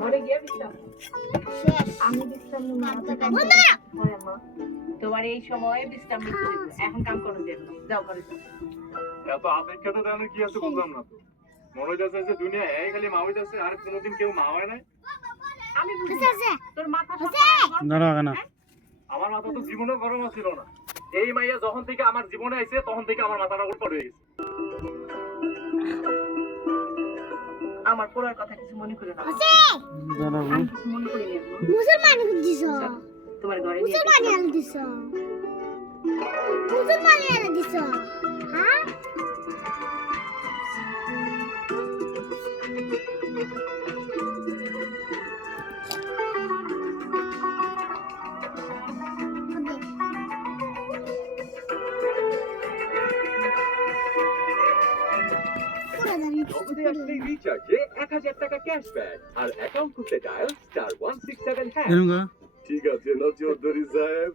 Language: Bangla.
ঘরে গিয়ে বিশ্রাম শেষ আমি বিশ্রাম নিব না মা তোমার এই সময়ে বিশ্রাম নিতে দিব এখন কাম করো যাও ঘরে যাও এত আবেক্ষাটা জানো কি আছে বুঝলাম না তো মনে হইতেছে যে দুনিয়া এই খালি মা হইতেছে আর কোনোদিন কেউ মা হয় নাই আমি বুঝি তোর মাথা দাঁড়া না আমার মাথা তো জীবনেও গরম ছিল না এই মাইয়া যখন থেকে আমার জীবনে আইছে তখন থেকে আমার মাথাটা উল্টো হয়ে গেছে আমার পড়ার কথা কিছু মনে করে না দাঁড়া আমি কিছু মনে করি না মুসলমান দিছ তোমার ঘরে নিয়ে মুসলমান দিছ মুসলমান দিছ হ্যাঁ নগদে আসলে রিচার্জে 1000 টাকা ক্যাশব্যাক আর অ্যাকাউন্ট খুলতে ডায়াল *167# এরঙ্গা ঠিক আছে না চৌধুরী সাহেব